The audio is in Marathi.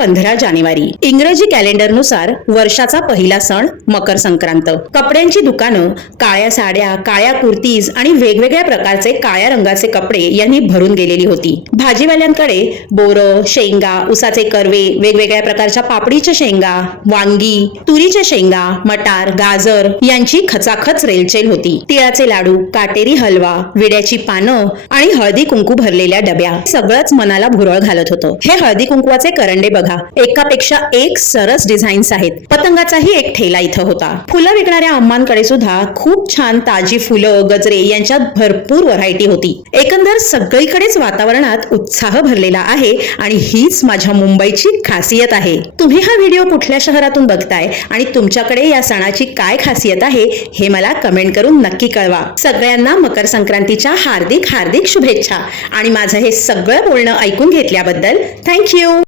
15 जानेवारी इंग्रजी कॅलेंडरनुसार वर्षाचा पहिला सण मकर संक्रांत। कपड्यांची दुकानं काळ्या साड्या, काळ्या कुर्तीज आणि वेगवेगळ्या प्रकारचे काळ्या रंगाचे कपडे यांनी भरून गेलेली होती। भाजीवाल्यांकडे बोरं, शेंगा, उसाचे कर्वे, वेगवेगळ्या प्रकारच्या पापडीच्या शेंगा, वांगी, तुरीच्या शेंगा, मटार, गाजर यांची खचाखच रेलचेल होती। तिळाचे लाडू, काटेरी हलवा, विड्याची पानं आणि हळदी कुंकू भरलेल्या डब्या सगळंच मनाला भुरळ घालत होतं। हे हळदी कुंकवाचे करंडे बघा, एकापेक्षा एक सरस डिझाईन्स आहेत। पतंगाचाही एक ठेला इथं होता। फुलं विकणाऱ्या अम्मांकडे सुद्धा खूप छान ताजी फुलं, गजरे यांच्यात भरपूर व्हरायटी होती। एकंदर सगळीकडेच वातावरणात उत्साह भरलेला आहे आणि हीच माझ्या मुंबईची खासियत आहे। तुम्ही हा व्हिडिओ कुठल्या शहरातून बघताय आणि तुमच्याकडे या सणाची काय खासियत आहे हे मला कमेंट करून नक्की कळवा। सगळ्यांना मकर संक्रांतीच्या हार्दिक हार्दिक शुभेच्छा आणि माझं हे सगळं बोलणं ऐकून घेतल्याबद्दल थँक्यू।